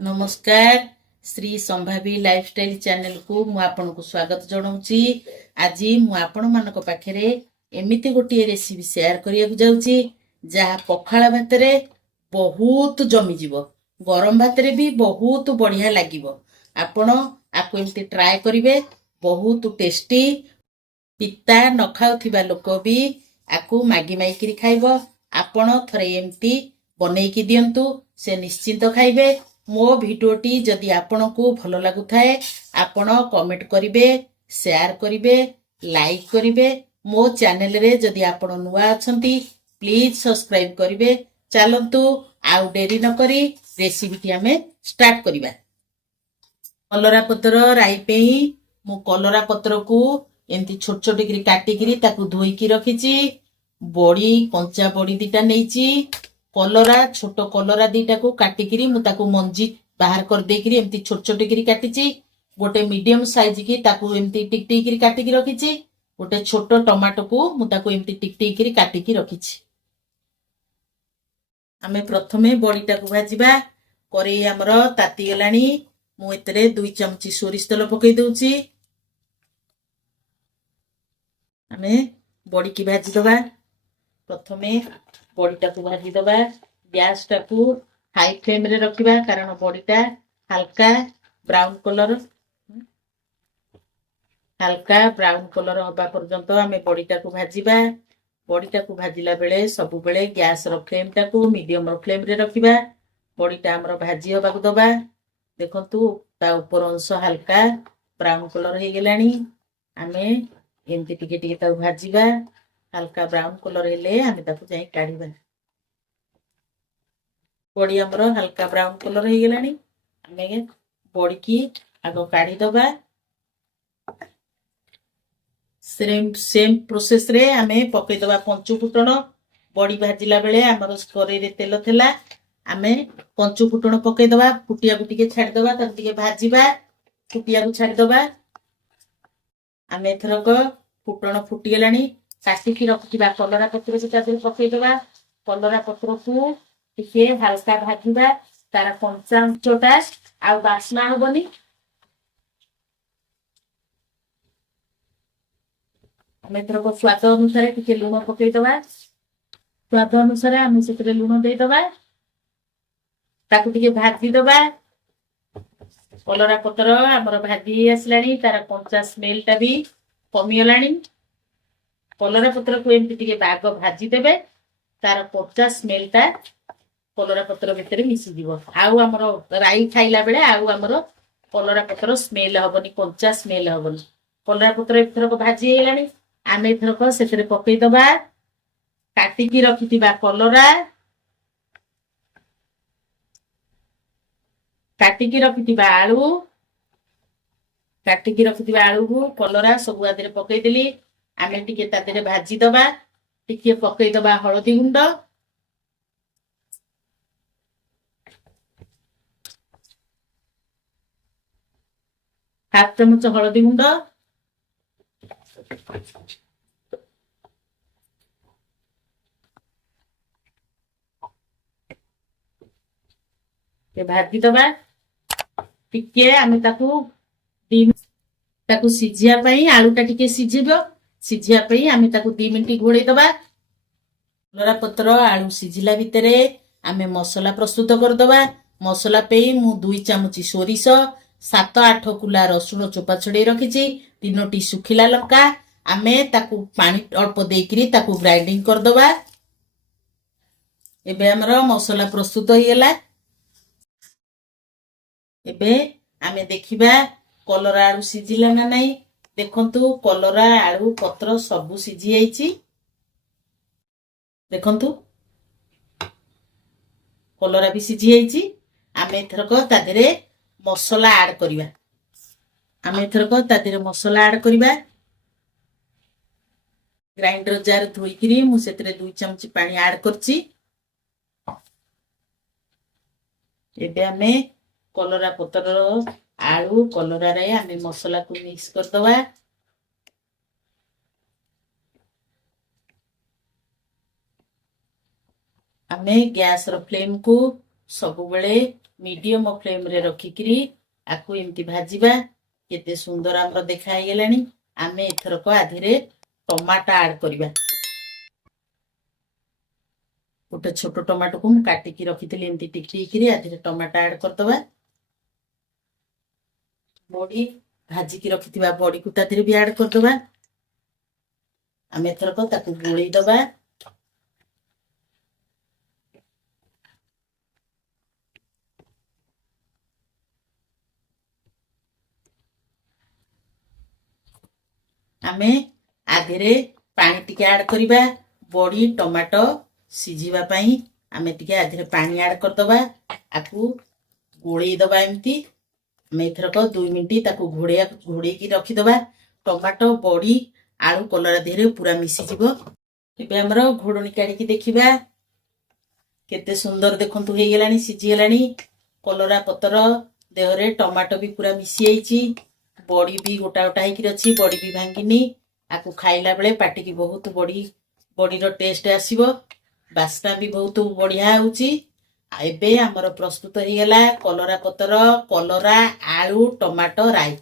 नमस्कार Shri संभावी lifestyle channel को मु आपन को स्वागत जनाऊँगी। आज मु आपण मानक पाखरे एमिति गोटे रेसिपी शेयर करिया जाऊँगी जहाँ पखाला भात रे बहुत जमी जीव, गरम भात रे भी बहुत बढ़िया लागिवो। आपण आको एमिति ट्राए करिवे, बहुत टेस्टी। पिता न खाउथिबा लोक भी आकु मागी माइकिरी खाइबो। आपण थरे एमिति बनेइकी दियंतु, से निश्चिंत खाइबे। मो भिडियोटी जदि आपनको भल लागुथाए आपण कमेंट करिवे, शेयर करिवे, लाइक करिवे। मो चैनल रे जदि आपण नुआ अछंती प्लीज सब्सक्राइब करिवे। चलंतु आउ डेरी न करी रेसिपी आमे स्टार्ट करिबा। कलरा पत्र राई पेई मु कलरा पत्र को एमती छोट छोट करी काटिकी ताकू धोईकी रखीची। बड़ी कंचा बड़ी दीटा नहींची। कलरा छोट कलरा दीटा को काटिकी मु ताकू मंजी बाहर कर देकी एमती छोट छोट करी काटिची। गोटे मीडियम साइज की ताकू एमती टिक टिक करी काटिकी रखीची। गोटे छोट टमाटो को मु ताकू एमती टिक टिक करी काटिकी रखीची। आमे प्रथमे बड़ीटा को भाजिबा। करेई हमर ताती गलानी। मु एतरे 2 चमची सोरिष तेल पकई दउची। आमे बड़ी की भाजी दबा। प्रथमे बड़ीटा को भाजी दबा। गैस टा को हाई फ्लेम रे रखिबा कारण बड़ीटा हल्का ब्राउन कलर होबा पर्यंत आमे बड़ीटा को भाजीबा। बड़ीटा को भाजिला बेले सबु बेले गैस रो फ्लेम टा को मीडियम रो फ्लेम रे रखिबा। बड़ीटा हमर भाजी होबा को दबा। देखंतु ता ऊपर अंश हल्का ब्राउन कलर हे गेलानी। आमे एमती टिके टिके ता भाजीबा। हल्का ब्राउन कलर हेले आमे ताकू जाई काढीबा। बड़ी हमर हल्का ब्राउन कलर हे गेलानी। आमे बड़ी की आगो काढी दबा। सेम प्रोसेस रे आमे पकई दबा पंचु फुटण। बड़ी भाजिला बेले हमर करेई रे तेल थेला। आमे पंचु फुटण पकई दबा। फुटिया को टिके छाडी दबा, ताकू टिके भाजीबा। फुटिया को छाडी दबा। आमे एथरक फुटण फुटी गेलानी। काटिकी रखिबा कलरा पत्र से तादे पकई दबा। कलरा पत्र को टिके हल्का भाजीबा। तारा कंचा अंचटा आ बास्ना होबनी। आमे एथरक स्वाद अनुसार टिके लूण पकई दबा। स्वाद अनुसार आमे सेतरे लूण देई दबा। ताकू टिके भाजी दबा। कलरा पत्र हमर भाजी आसलानी। तारा कंचा स्मेल टा भी कमी गलानी। कलरा पत्र को एमती टिके बाग भाजी देबे। तारा कंचा स्मेल टा कलरा पत्र भितर मिसी जीवो। आउ हमर राई खाइला बेले आउ हमर कलरा पत्र स्मेल हबनी, कंचा स्मेल हबनी। कलरा पत्र एथरक भाजी हेलानी। आमे एथरक सेतरे पकई दबा काटिकी रखितिबा कलरा। काटिकी रखितिबा आलू। काटिकी रखितिबा आलू को कलरा सब आदरे पकई देली। आमे टिके तादरे भाजी दबा। टिके पकई दबा हळदी गुंड। हाफ चमच हळदी गुंड। ये भाजी दबा। टिके आमे ताकू सिझिया पई आलूटा टिके सिझिबो। सिझिया पई आमे ताकू 2 मिनिट घोड़े दबा। कलरा पत्र आलू सिझिला भितरे आमे मसला प्रस्तुत कर दबा। मसला पेई मु 2 चमची सोरिष, 7-8 कुला रसुण चोपा छडे रखिची, 3टी सुखिला लंका। आमे ताकू पानी अल्प देकरी ताकू ग्राइंडिंग कर दबा। एबे हमर मसला प्रस्तुत हो गेला। एबे आमे देखिबा कलरा आलू सिझिला ना नाही। देखंतु कलरा आलू पत्र सबु सिझी जाईची। देखंतु कलरा भी सिझी जाईची। आमे एथरक तादेरे मसला ऐड करिबा। आमे एथरक तादेरे मसला ऐड करिबा। ग्राइंडर जार धोईकरी मु सेतरे 2 चमची पानी ऐड करची। एबे आमे कलरा पत्र आलू कलरा रे आमे मसला को मिक्स कर दबा। आमे गैस रो फ्लेम को सब बेले मीडियम फ्लेम रे रखिकरी आकु एमती भाजिबा। केते सुंदर हमर देखा गेलानी। आमे एथरको आधिरे टमाटो ऐड करिबा। गोटे छोट टमाटो को काटिकी रखिथिली एमती टिकटिकी आधिरे टमाटो ऐड करदबा। बड़ी भाजिकी रखिथिबा बड़ी को ताधिरे भी ऐड करदबा। आमे एथरको ताकू गोळेई दबा। आमे आधेरे पानी टिके ऐड करिबा। बड़ी टमाटो सिझिबा पई आमे टिके आधेरे पानी ऐड करदबा। आकु गोळेई दबा एमती। आमे एथरको 2 मिनिट ताकू घोड़े की रखी दबा। टमाटो बड़ी आलू कलरा देहरे पूरा मिसी जिवो। एबे हमरो घोड़नी काढी की देखिबा। केते सुंदर देखंतु हे गेलानी सिझी गेलानी। कलरा पतर देहरे टमाटो भी पूरा मिसी आइची। बड़ी भी गोटा गोटा हेकी अछि। बड़ी भी भांगिनी। आकु खाइला बेले पाटी की बहुत बड़ी रो टेस्ट आसीबो। बास्ना भी बहुत बढ़िया होउची। एबे हमर प्रस्तुत हे गेला कलरा पतर कलरा आलू टमाटो राई।